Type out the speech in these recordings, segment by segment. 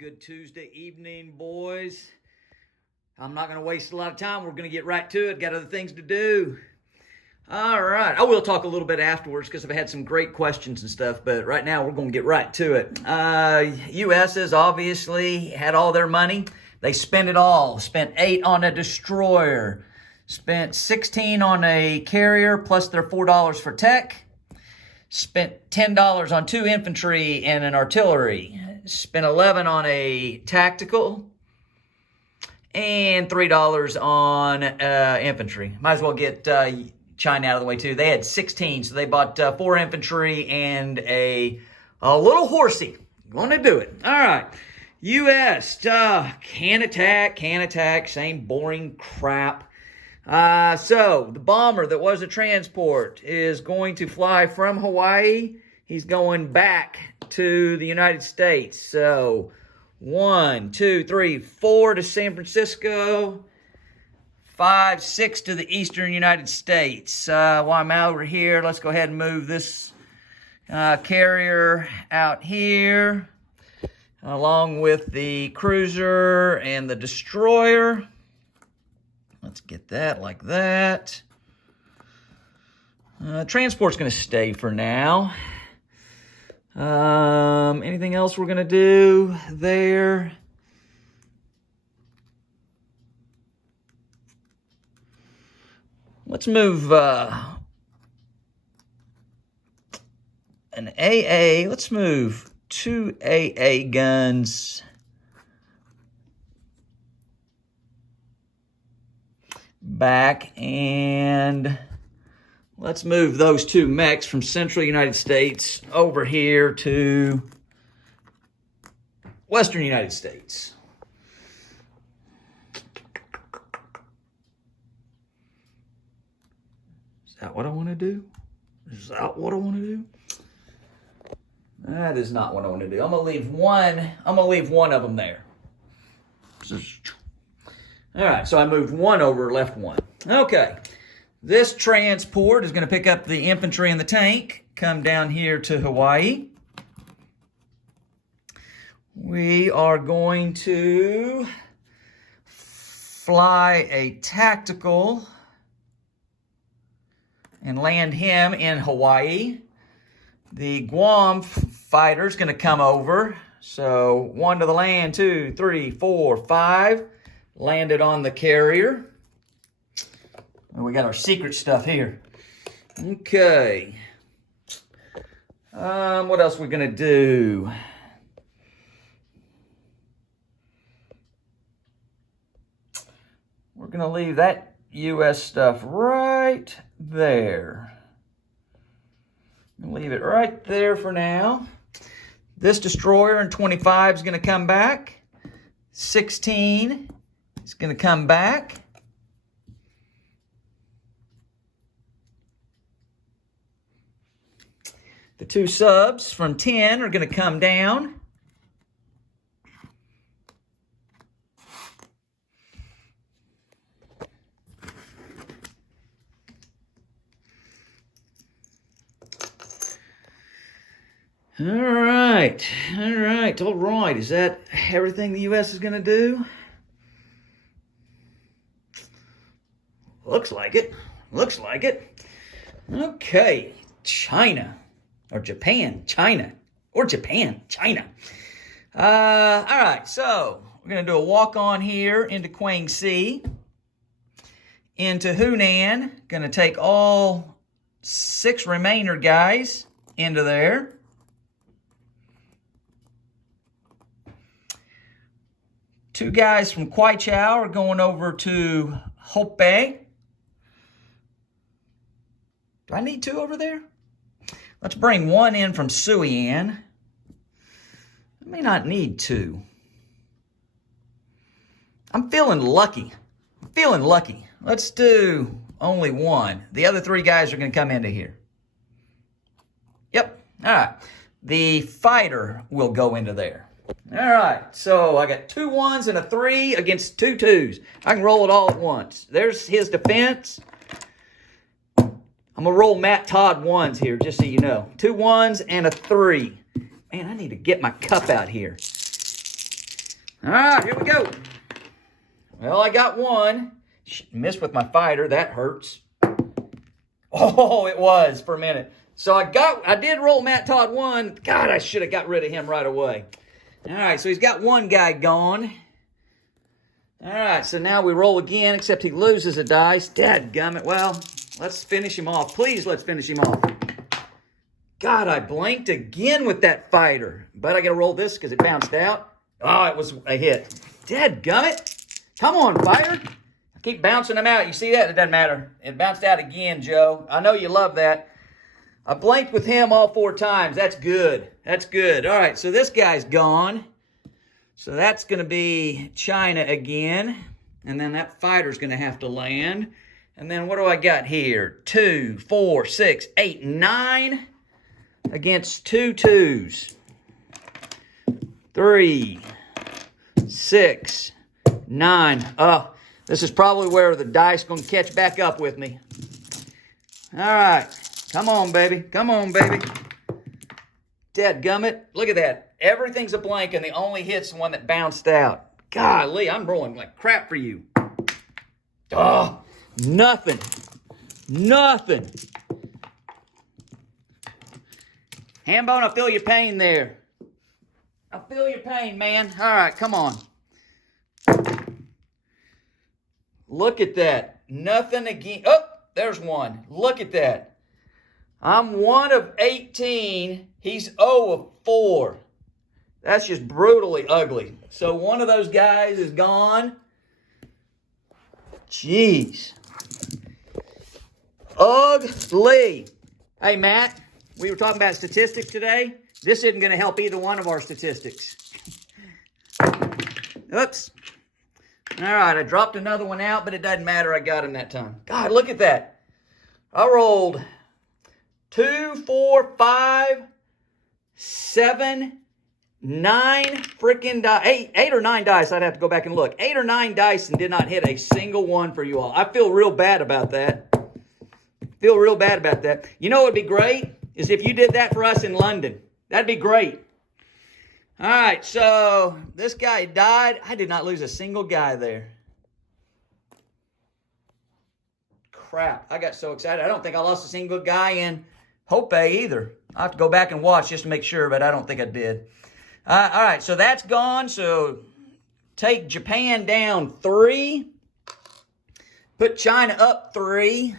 Good Tuesday evening, boys. I'm not going to waste a lot of time. We're going to get right to it. Got other things to do. All right. I will talk a little bit afterwards because I've had some great questions and stuff, but right now we're going to get right to it. U.S. has obviously had all their money. They spent it all. Spent 8 on a destroyer. Spent 16 on a carrier plus their $4 for tech. Spent $10 on 2 infantry and an artillery. Spent 11 on a tactical. And $3 on infantry. Might as well get China out of the way too. They had 16, so they bought 4 infantry and a little horsey. Going to do it. All right. U.S. Can attack. Same boring crap. So the bomber that was a transport is going to fly from Hawaii. He's going back to the United States. So 1, 2, 3, 4 to San Francisco. 5, 6 to the eastern United States. While I'm over here, let's go ahead and move this carrier out here, along with the cruiser and the destroyer. Let's get that like that. Transport's going to stay for now. Anything else we're going to do there? Let's move an AA. Let's move 2 AA guns back, and let's move those 2 mechs from central United States over here to western United States. Is that what I want to do? Is that what I want to do? That is not what I want to do. I'm gonna leave one of them there. All right, so I moved 1 over, left 1. Okay. This transport is going to pick up the infantry and the tank, come down here to Hawaii. We are going to fly a tactical and land him in Hawaii. The Guam fighter is going to come over. So 1 to the land, 2, 3, 4, 5. Landed on the carrier. We got our secret stuff here. Okay. What else are we going to do? We're going to leave that U.S. stuff right there. Leave it right there for now. This destroyer in 25 is going to come back. 16 is going to come back. The 2 subs from 10 are going to come down. All right. Is that everything the U.S. is going to do? Looks like it. Okay. China. Or Japan. China. Or Japan. China. All right. So we're going to do a walk on here into Kwangsi. Into Hunan. Going to take all 6 remainder guys into there. Two guys from Kwaichao are going over to Hope Bay. Do I need 2 over there? Let's bring 1 in from Suian. I may not need 2. I'm feeling lucky. Let's do only 1. The other 3 guys are going to come into here. Yep. All right. The fighter will go into there. All right. So I got 2 1s and a 3 against 2 2s. I can roll it all at once. There's his defense. I'm going to roll Matt Todd 1s here, just so you know. 2 1s and a 3. Man, I need to get my cup out here. All right, here we go. Well, I got one. Missed with my fighter. That hurts. Oh, it was for a minute. So I did roll Matt Todd one. God, I should have got rid of him right away. All right, so he's got one guy gone. All right, so now we roll again, except he loses a dice. Dadgummit. Well, let's finish him off. Please, let's finish him off. God, I blanked again with that fighter. But I got to roll this because it bounced out. Oh, it was a hit. Dadgummit. Come on, fighter. I keep bouncing them out. You see that? It doesn't matter. It bounced out again, Joe. I know you love that. I blanked with him all 4 times. That's good. That's good. All right, so this guy's gone. So that's going to be China again. And then that fighter's going to have to land. And then what do I got here? 2, 4, 6, 8, 9 against 2 2s. 3, 6, 9. Oh, this is probably where the dice going to catch back up with me. All right. Come on, baby. Come on, baby. Dadgummit. Look at that. Everything's a blank, and the only hit's the one that bounced out. Golly, I'm rolling like crap for you. Oh, nothing. Nothing. Hambone, I feel your pain there. I feel your pain, man. All right, come on. Look at that. Nothing again. Oh, there's one. Look at that. I'm 1 of 18. He's 0 of 4. That's just brutally ugly. So one of those guys is gone. Jeez. Ugly. Hey, Matt, we were talking about statistics today. This isn't going to help either one of our statistics. Oops. All right, I dropped another one out, but it doesn't matter. I got him that time. God, look at that. I rolled 2, 4, 5, 7, 9 freaking dice. 8 or 9 dice. I'd have to go back and look. 8 or 9 dice and did not hit a single one for you all. I feel real bad about that. Feel real bad about that. You know what would be great? Is if you did that for us in London. That'd be great. All right, so this guy died. I did not lose a single guy there. Crap, I got so excited. I don't think I lost a single guy in Hope either. I'll have to go back and watch just to make sure, but I don't think I did. All right, so that's gone. So take Japan down 3. Put China up 3.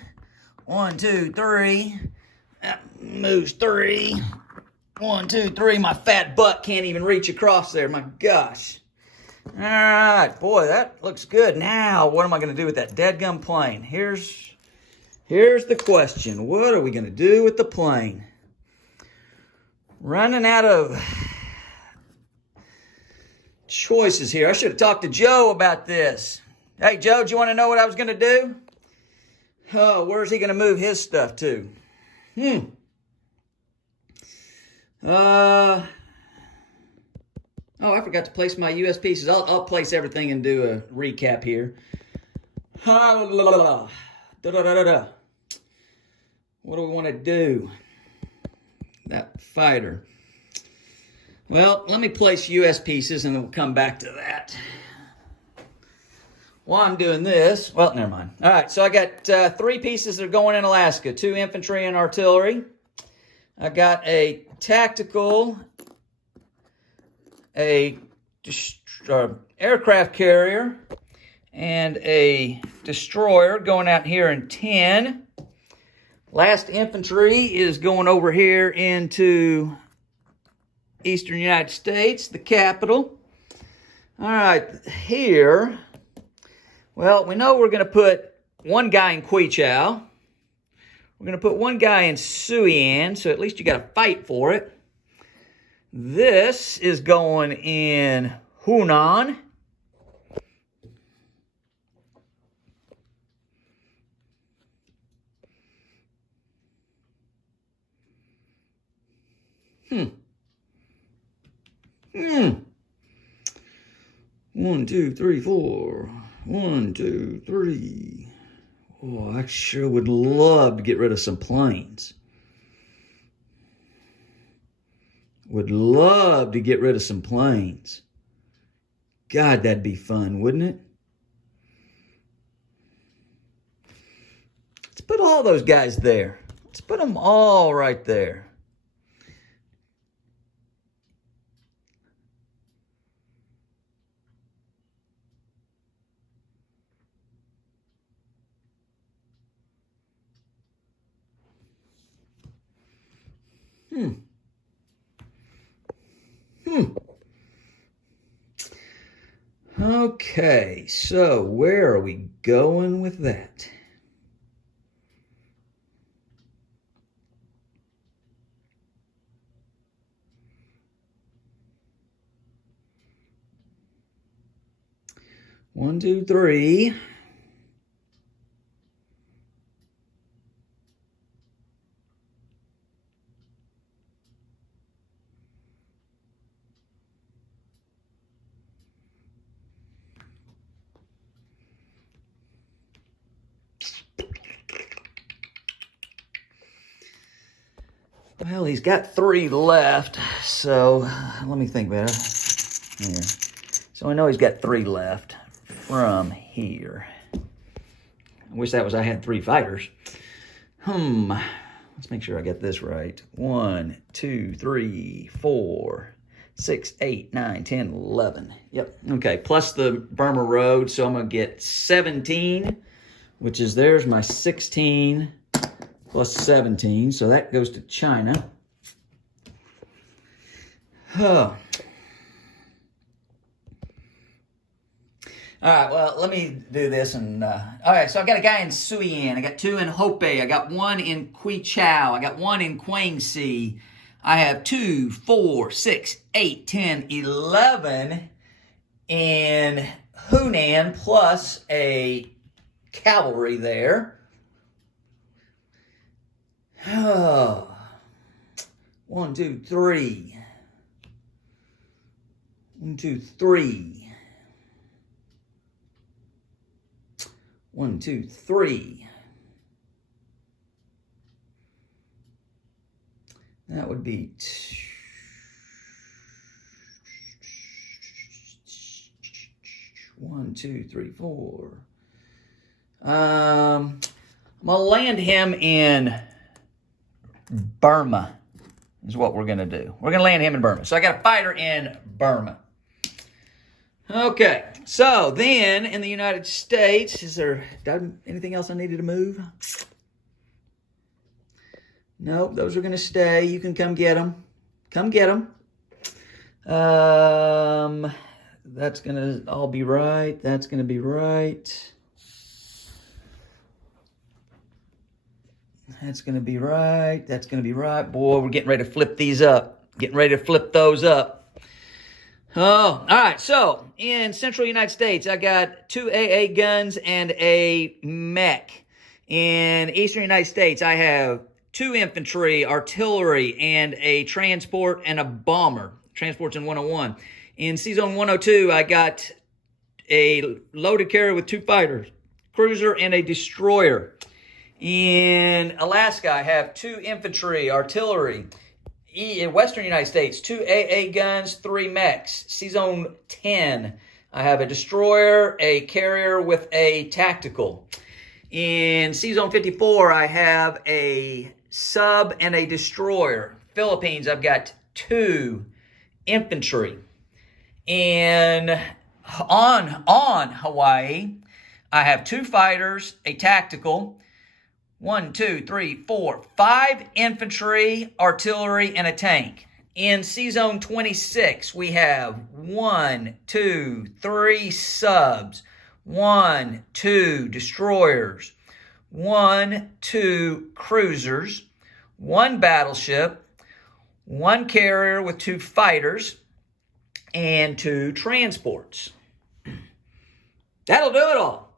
1, 2, 3. That moves 3. 1, 2, 3. My fat butt can't even reach across there. My gosh. All right, boy, that looks good. Now, what am I going to do with that deadgum plane? Here's the question. What are we going to do with the plane? Running out of choices here. I should have talked to Joe about this. Hey, Joe, do you want to know what I was going to do? Oh, where's he going to move his stuff to? Oh, I forgot to place my US pieces. I'll place everything and do a recap here. What do we want to do? That fighter. Well, let me place US pieces and then we'll come back to that. While I'm doing this, well, never mind. All right, so I got 3 pieces that are going in Alaska. 2 infantry and artillery. I got a tactical, a aircraft carrier, and a destroyer going out here in 10. Last infantry is going over here into eastern United States, the capital. All right, here, well, we know we're going to put 1 guy in Queechao. We're going to put 1 guy in Suian, so at least you got to fight for it. This is going in Hunan. One, two, three, 4. 1, 2, 3. Oh, I sure would love to get rid of some planes. Would love to get rid of some planes. God, that'd be fun, wouldn't it? Let's put all those guys there. Let's put them all right there. Okay, so where are we going with that? One, two, three. Well, he's got 3 left, so let me think about it. Here. So I know he's got 3 left from here. I wish that was I had 3 fighters. Let's make sure I get this right. 1, 2, 3, 4, 6, 8, 9, 10, 11. Yep. Okay, plus the Burma Road, so I'm going to get 17, which is there's my 16 plus 17, so that goes to China. All right, well, let me do this. And all right, so I got a guy in Suian. I got 2 in Hopei. I got 1 in Quichao. I got 1 in Guangxi. I have 2, 4, 6, 8, 10, 11 in Hunan, plus a cavalry there. Oh, 1, 2, 3. 1, 2, 3. 1, 2, 3. That would be 1, 2, 3, 4. I'm gonna land him in Burma. Is what we're gonna do. We're gonna land him in Burma. So I got a fighter in Burma. Okay, so then in the United States, is there anything else I needed to move? Nope, those are going to stay. You can come get them. Come get them. That's going to all be right. That's going to be right. That's going to be right. That's going to be right. Boy, we're getting ready to flip these up. Getting ready to flip those up. Oh, all right. So in central United States, I got 2 AA guns and a mech. In eastern United States, I have 2 infantry, artillery, and a transport and a bomber. Transport's in 101. In C-Zone 102, I got a loaded carrier with 2 fighters, cruiser, and a destroyer. In Alaska, I have 2 infantry, artillery. In Western United States, 2 AA guns, 3 mechs. C-Zone 10, I have a destroyer, a carrier with a tactical. In C-Zone 54, I have a sub and a destroyer. Philippines, I've got 2 infantry. And on Hawaii, I have 2 fighters, a tactical. 1, 2, 3, 4, 5 infantry, artillery, and a tank. In C-Zone 26, we have 1, 2, 3 subs, 1, 2 destroyers, 1, 2 cruisers, 1 battleship, 1 carrier with 2 fighters, and 2 transports. That'll do it all.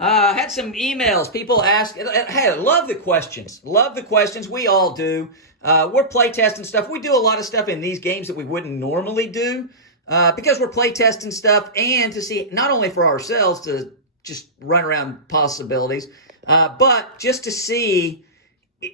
I had some emails. People ask, hey, love the questions. Love the questions. We all do. We're play testing stuff. We do a lot of stuff in these games that we wouldn't normally do because we're play testing stuff and to see, not only for ourselves to just run around possibilities, but just to see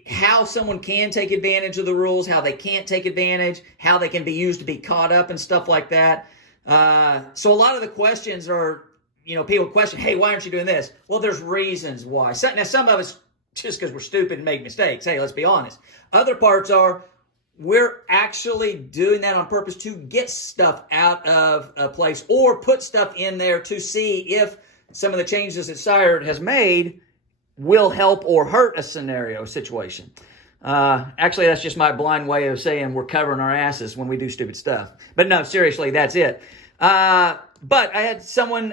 how someone can take advantage of the rules, how they can't take advantage, how they can be used to be caught up and stuff like that. So a lot of the questions are, people question, hey, why aren't you doing this? Well, there's reasons why. Now, some of us, just because we're stupid and make mistakes. Hey, let's be honest. Other parts are, we're actually doing that on purpose to get stuff out of a place or put stuff in there to see if some of the changes that Sired has made will help or hurt a situation. Actually, that's just my blind way of saying we're covering our asses when we do stupid stuff. But no, seriously, that's it. But I had someone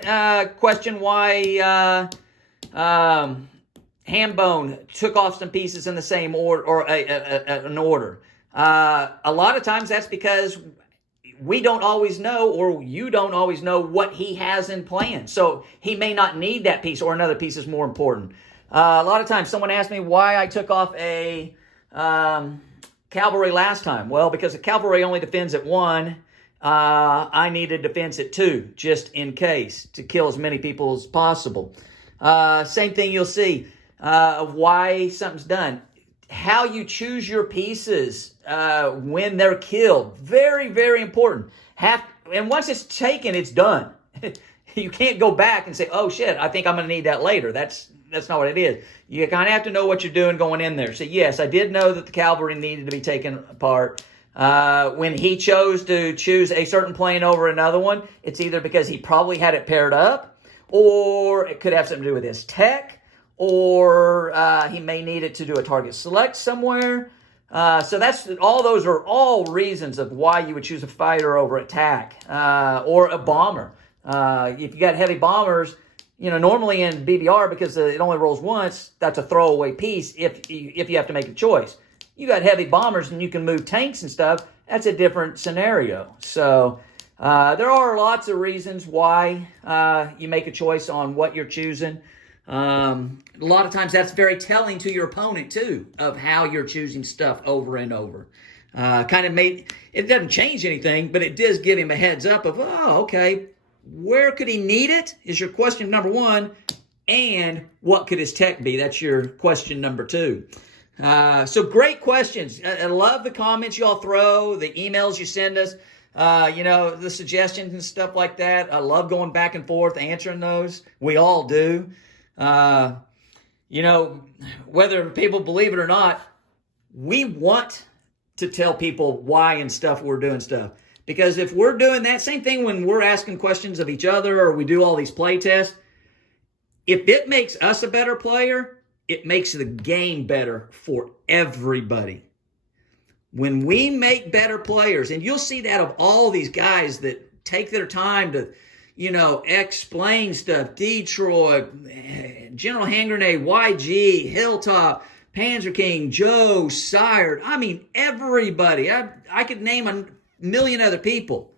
question why Hambone took off some pieces in the same order, or an order. A lot of times that's because we don't always know, or you don't always know what he has in plan. So he may not need that piece, or another piece is more important. A lot of times someone asked me why I took off a cavalry last time. Well, because the cavalry only defends at 1. I needed defense at 2, just in case, to kill as many people as possible. Same thing you'll see of why something's done. How you choose your pieces when they're killed. Very, very important. And once it's taken, it's done. You can't go back and say, oh shit, I think I'm going to need that later. That's not what it is. You kind of have to know what you're doing going in there. So yes, I did know that the cavalry needed to be taken apart. When he chose to choose a certain plane over another one, it's either because he probably had it paired up, or it could have something to do with his tech, or he may need it to do a target select somewhere. So all those are all reasons of why you would choose a fighter over attack, or a bomber. If you got heavy bombers, normally in BBR, because it only rolls once, that's a throwaway piece if you have to make a choice. You got heavy bombers and you can move tanks and stuff, that's a different scenario. So there are lots of reasons why you make a choice on what you're choosing. A lot of times that's very telling to your opponent too, of how you're choosing stuff over and over. It doesn't change anything, but it does give him a heads up of, oh, okay, where could he need it is your question number 1, and what could his tech be? That's your question number 2. So great questions. I love the comments y'all throw, the emails you send us, the suggestions and stuff like that. I love going back and forth, answering those. We all do. Whether people believe it or not, we want to tell people why and stuff we're doing stuff. Because if we're doing that, same thing when we're asking questions of each other, or we do all these play tests, if it makes us a better player, it makes the game better for everybody. When we make better players, and you'll see that of all these guys that take their time to, explain stuff, Detroit, General Hand Grenade, YG, Hilltop, Panzer King, Joe, Sired. I mean, everybody. I could name a million other people.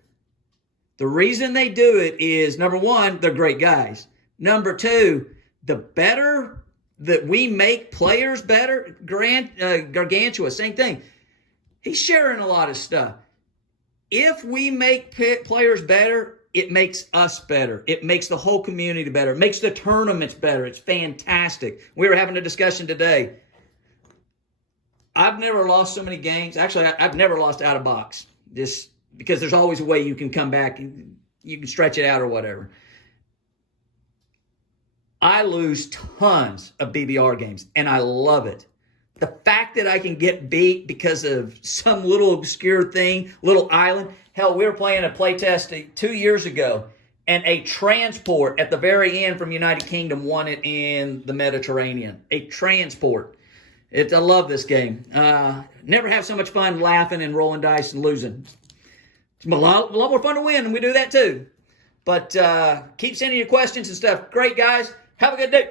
The reason they do it is, number 1, they're great guys. Number 2, the better that we make players better, Gargantua, same thing. He's sharing a lot of stuff. If we make players better, it makes us better. It makes the whole community better. It makes the tournaments better. It's fantastic. We were having a discussion today. I've never lost so many games. Actually, I've never lost out of box. Just because there's always a way you can come back and you can stretch it out or whatever. I lose tons of BBR games, and I love it. The fact that I can get beat because of some little obscure thing, little island. Hell, we were playing a playtest 2 years ago, and a transport at the very end from United Kingdom won it in the Mediterranean. A transport. I love this game. Never have so much fun laughing and rolling dice and losing. It's a lot more fun to win, and we do that too. But keep sending your questions and stuff. Great, guys. Have a good day.